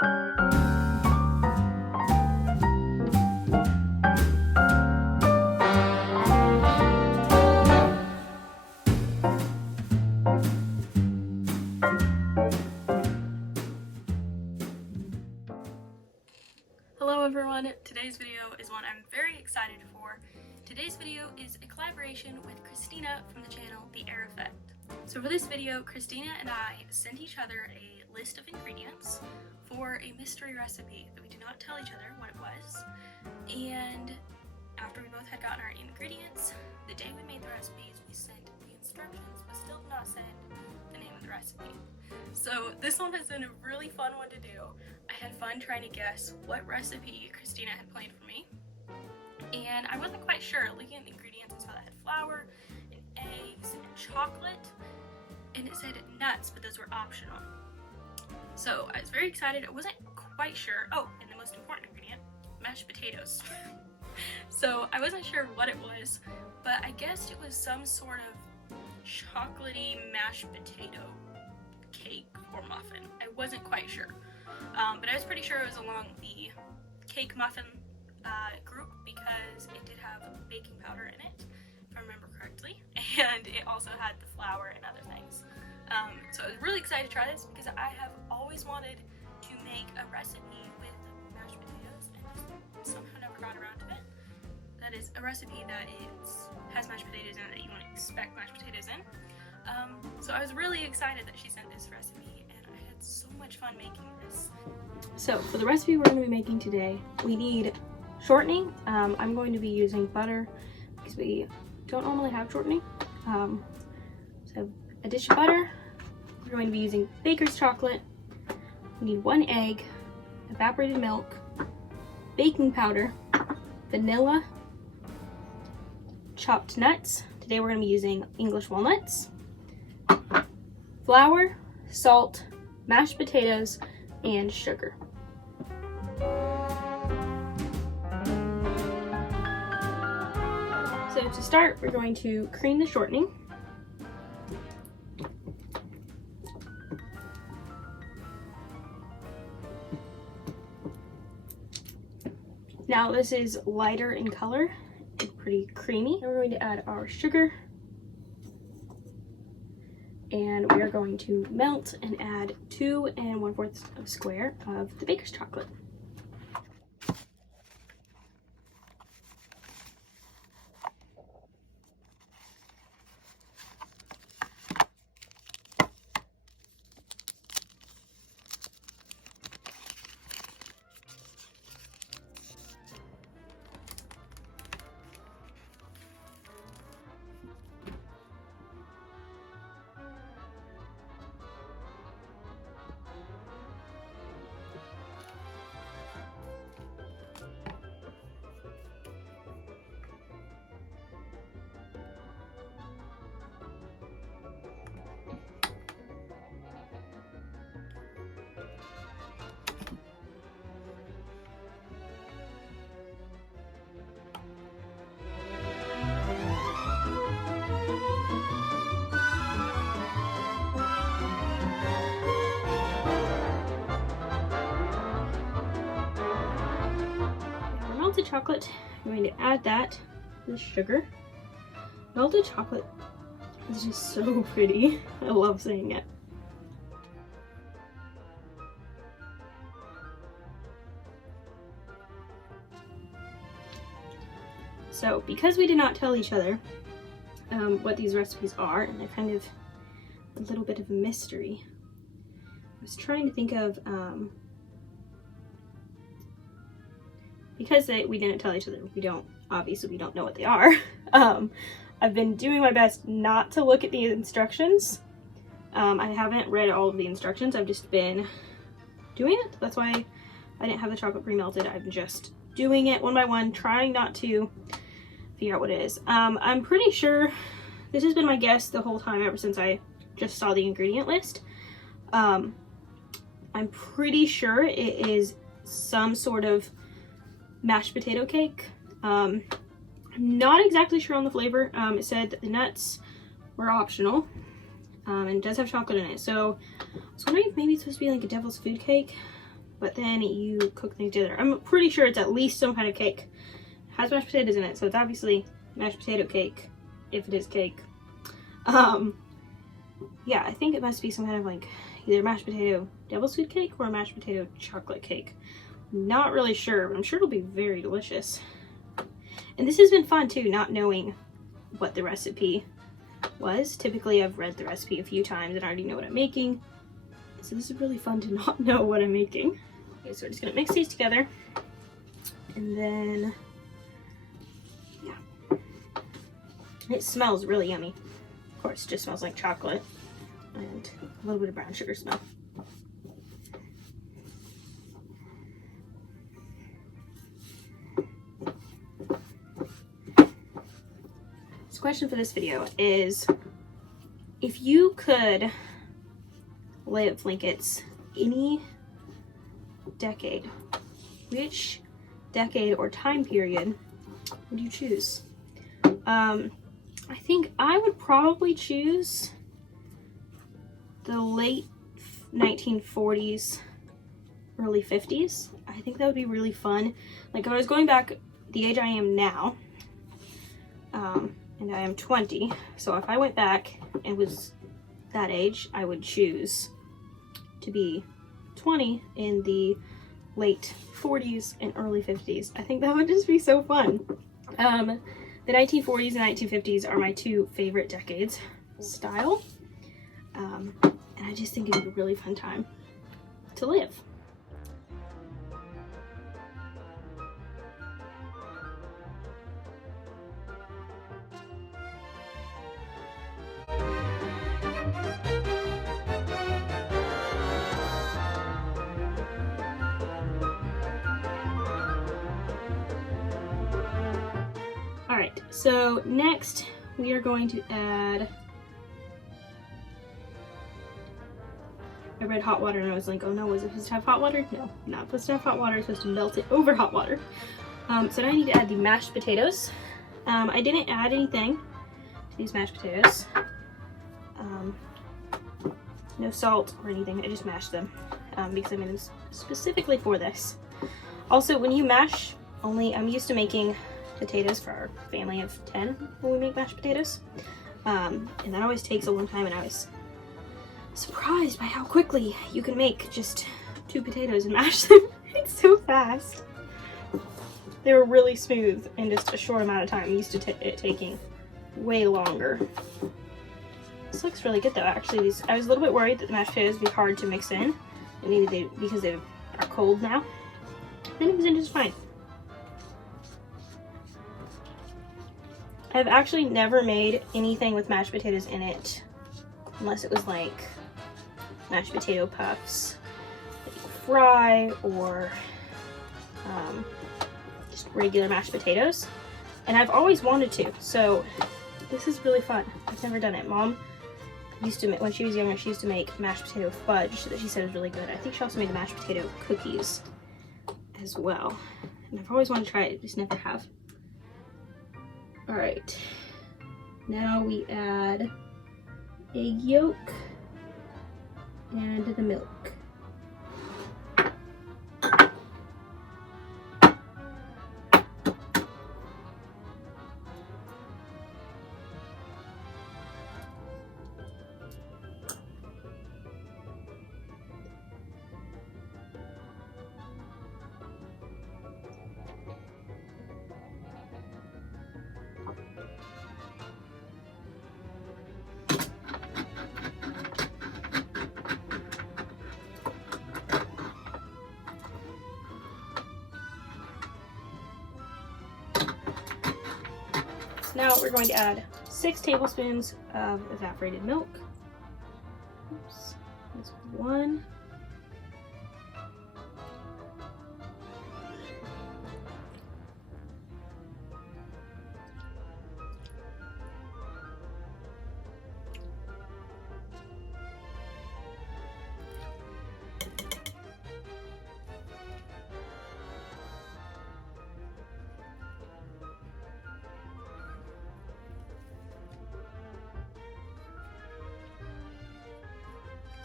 Hello everyone, today's video is one I'm very excited for. Today's video is a collaboration with Christina from the channel The Air Effect. So for this video, Christina and I sent each other a list of ingredients for a mystery recipe that we did not tell each other what it was. And after we both had gotten our ingredients, the day we made the recipes, we sent the instructions, but still did not send the name of the recipe. So this one has been a really fun one to do. I had fun trying to guess what recipe Christina had planned for me. And I wasn't quite sure. Looking at the ingredients, I saw that it had flour and eggs and chocolate. And it said nuts, but those were optional. So I was very excited. I wasn't quite sure. Oh, and the most important ingredient, mashed potatoes. So I wasn't sure what it was, but I guessed it was some sort of chocolatey mashed potato cake or muffin. I wasn't quite sure. But I was pretty sure it was along the cake muffin group because it did have baking powder in it, if I remember correctly, and it also had the flour and other things. So I was really excited to try this because I have always wanted to make a recipe with mashed potatoes and just somehow never got around to it. That is a recipe that has mashed potatoes in it that you wouldn't expect mashed potatoes in. So I was really excited that she sent this recipe, and I had so much fun making this. So for the recipe we're going to be making today, we need shortening. I'm going to be using butter because we don't normally have shortening. So a dish of butter. We're going to be using baker's chocolate. We need 1 egg, evaporated milk, baking powder, vanilla, chopped nuts. Today we're going to be using English walnuts, flour, salt, mashed potatoes, and sugar. So to start, we're going to cream the shortening. Now this is lighter in color and pretty creamy. And we're going to add our sugar. And we are going to melt and add 2 1/4 of a square of the baker's chocolate. Melted chocolate, I'm going to add that to the sugar. Melted chocolate is just so pretty. I love seeing it. So because we did not tell each other what these recipes are, and they're kind of a little bit of a mystery, I was trying to think of because we didn't tell each other, we don't know what they are. I've been doing my best not to look at the instructions. I haven't read all of the instructions, I've just been doing it. That's why I didn't have the chocolate pre-melted. I'm just doing it one by one, trying not to figure out what it is. I'm pretty sure, this has been my guess the whole time ever since I just saw the ingredient list. I'm pretty sure it is some sort of mashed potato cake. I'm not exactly sure on the flavor. It said that the nuts were optional, and it does have chocolate in it. So I was wondering if maybe it's supposed to be like a devil's food cake. but then you cook things together. I'm pretty sure it's at least some kind of cake. It has mashed potatoes in it, so it's obviously mashed potato cake, if it is cake. Yeah, I think it must be some kind of like either mashed potato devil's food cake or a mashed potato chocolate cake. Not really sure, but I'm sure it'll be very delicious. And this has been fun too, not knowing what the recipe was. Typically I've read the recipe a few times and I already know what I'm making. So this is really fun to not know what I'm making. Okay, so we're just gonna mix these together. And then, yeah. It smells really yummy. Of course, it just smells like chocolate and a little bit of brown sugar smell. So question for this video is, if you could live like it's any decade, which decade or time period would you choose? I think I would probably choose the late 1940s, early 50s. I think that would be really fun. Like if I was going back the age I am now, and I am 20, so if I went back and was that age, I would choose to be 20 in the late 40s and early 50s. I think that would just be so fun. The 1940s and 1950s are my two favorite decades style. And I just think it'd be a really fun time to live. Alright, so next we are going to add, I read hot water and I was like, oh no, was it supposed to have hot water? No, not supposed to have hot water, it's supposed to melt it over hot water. So now I need to add the mashed potatoes. I didn't add anything to these mashed potatoes. No salt or anything, I just mashed them because I made them specifically for this. Also, when you mash, I'm used to making potatoes for our family of 10 when we make mashed potatoes. And that always takes a long time, and I was surprised by how quickly you can make just 2 potatoes and mash them. It's so fast. They were really smooth in just a short amount of time. I'm used to it taking way longer. This looks really good though, actually. I was a little bit worried that the mashed potatoes would be hard to mix in, and maybe because they are cold now. Then it was in just fine. I've actually never made anything with mashed potatoes in it, unless it was like mashed potato puffs that you fry, or just regular mashed potatoes. And I've always wanted to, so this is really fun. I've never done it. Mom used to, when she was younger, she used to make mashed potato fudge that she said was really good. I think she also made mashed potato cookies as well. And I've always wanted to try it, just never have. All right, now we add egg yolk and the milk. Now we're going to add 6 tablespoons of evaporated milk. Oops, that's 1.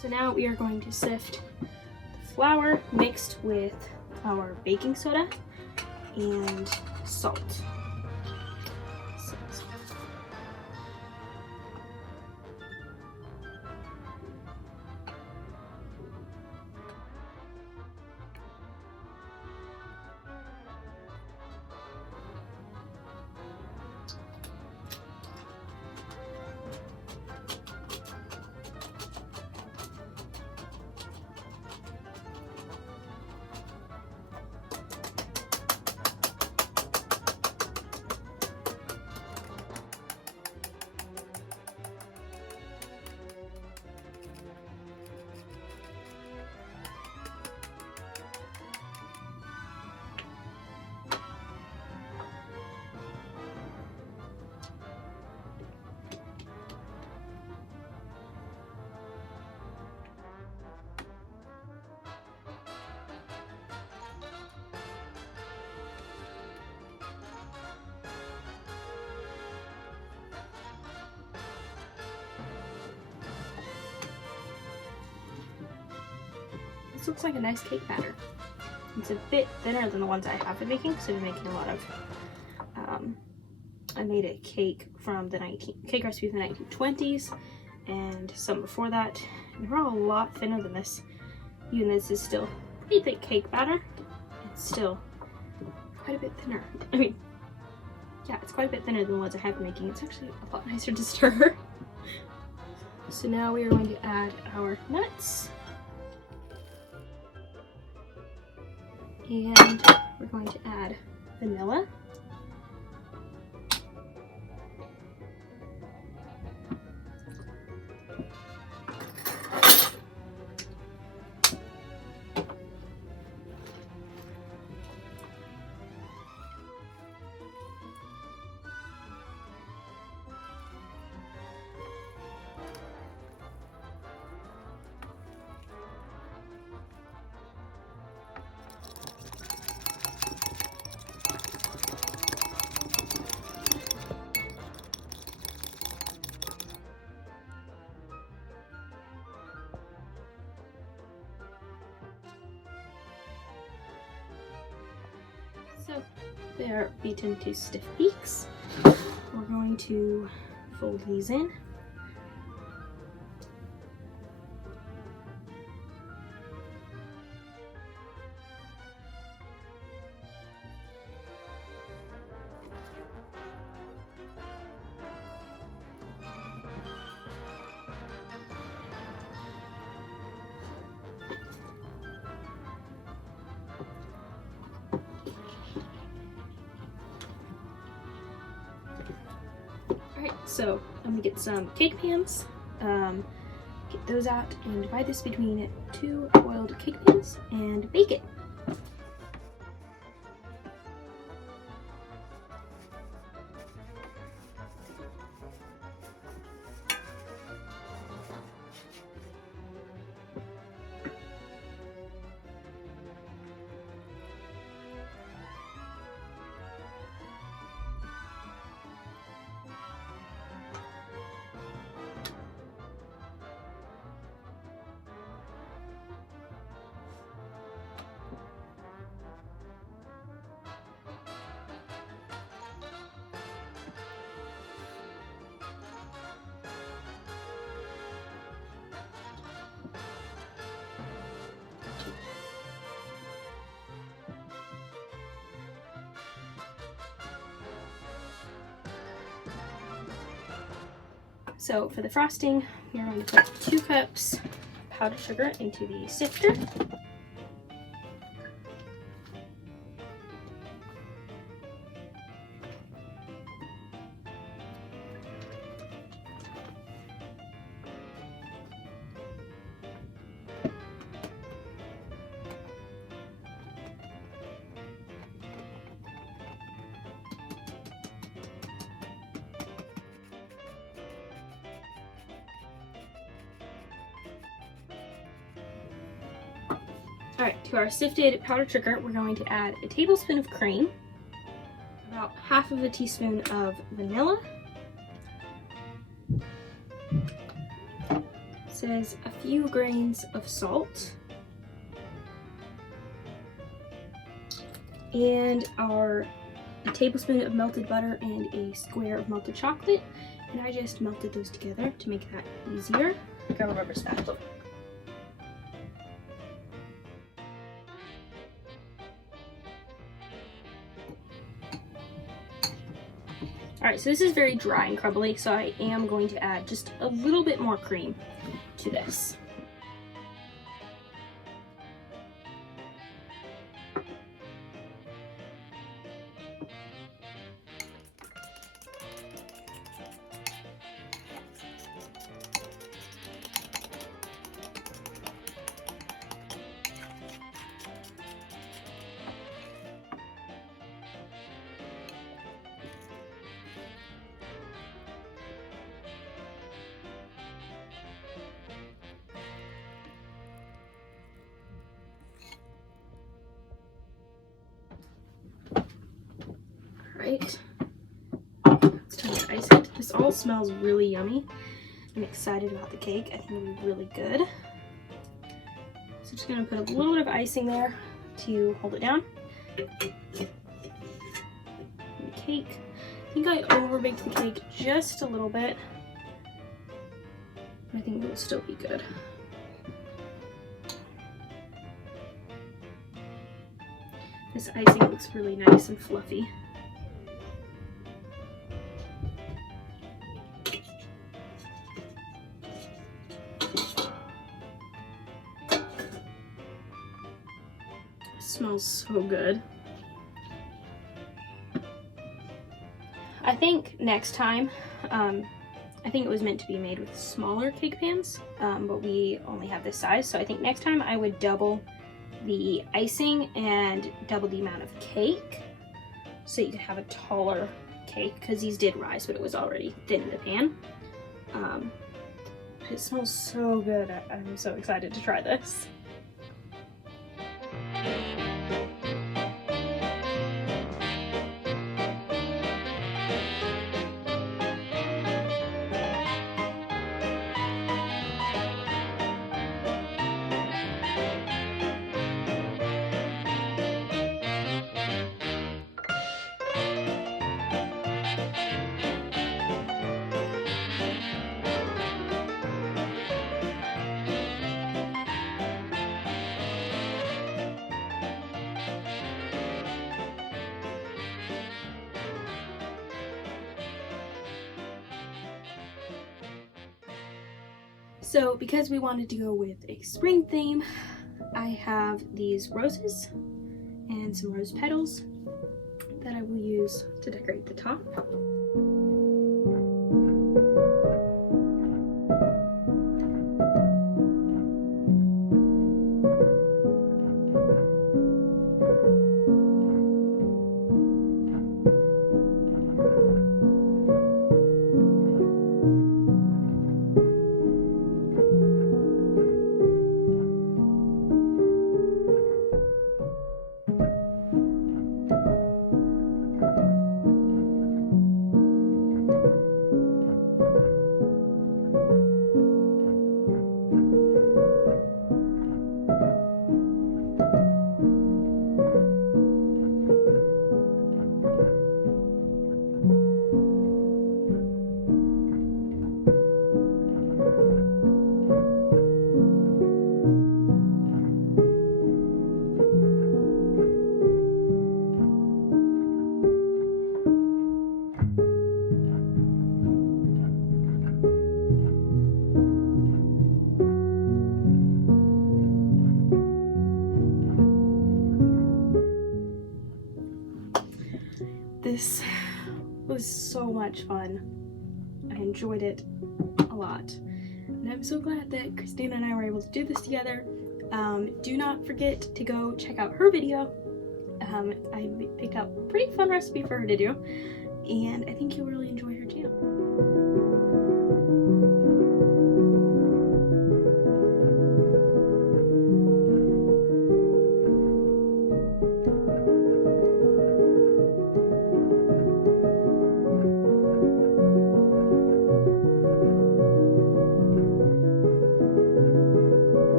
So now we are going to sift the flour mixed with our baking soda and salt. This looks like a nice cake batter. It's a bit thinner than the ones I have been making, because I've been making a lot of, I made a cake from the cake recipe from the 1920s, and some before that, and they're all a lot thinner than this. Even this is still pretty thick cake batter, it's still quite a bit thinner. I mean, yeah, it's quite a bit thinner than the ones I have been making. It's actually a lot nicer to stir. So now we are going to add our nuts. And we're going to add vanilla. So they're beaten to stiff peaks. We're going to fold these in. Alright, so I'm gonna get some cake pans, get those out and divide this between 2 oiled cake pans and bake it. So for the frosting, we're going to put 2 cups powdered sugar into the sifter. Alright, to our sifted powdered sugar, we're going to add a tablespoon of cream, about half of a teaspoon of vanilla. It says a few grains of salt, and a tablespoon of melted butter and a square of melted chocolate. And I just melted those together to make that easier. Grab a rubber spatula. Alright, so this is very dry and crumbly, so I am going to add just a little bit more cream to this. Right, it's time to ice it. This all smells really yummy. I'm excited about the cake. I think it'll be really good. So just gonna put a little bit of icing there to hold it down. The cake, I think I overbaked the cake just a little bit. I think it will still be good. This icing looks really nice and fluffy. Smells so good. I think next time, I think it was meant to be made with smaller cake pans, but we only have this size, so I think next time I would double the icing and double the amount of cake so you could have a taller cake, because these did rise, but it was already thin in the pan. It smells so good. I'm so excited to try this. So because we wanted to go with a spring theme, I have these roses and some rose petals that I will use to decorate the top. This was so much fun. I enjoyed it a lot. And I'm so glad that Christina and I were able to do this together. Do not forget to go check out her video. I picked out a pretty fun recipe for her to do, and I think you'll really enjoy her too.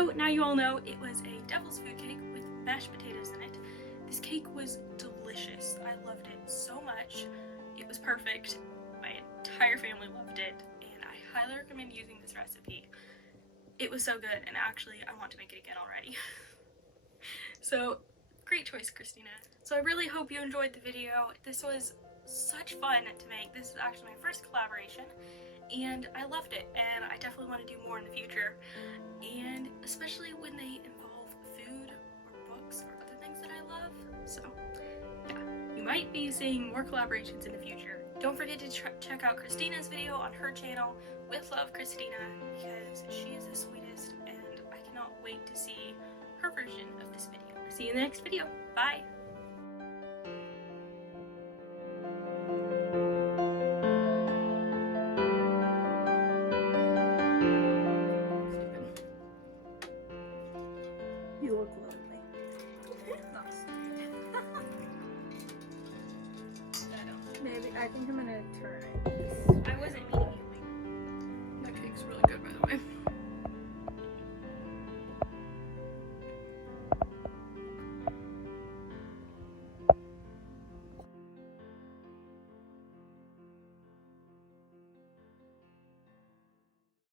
So now you all know it was a devil's food cake with mashed potatoes in it. This cake was delicious. I loved it so much. It was perfect. My entire family loved it, and I highly recommend using this recipe. It was so good, and actually I want to make it again already. So great choice, Christina. So I really hope you enjoyed the video. This was such fun to make. This is actually my first collaboration, and I loved it, and I definitely want to do more in the future, and especially when they involve food or books or other things that I love. So yeah, you might be seeing more collaborations in the future. Don't forget to check out Christina's video on her channel, With Love Christina, because she is the sweetest, and I cannot wait to see her version of this video. See you in the next video. Bye! You look lonely. Maybe I think I'm gonna turn it.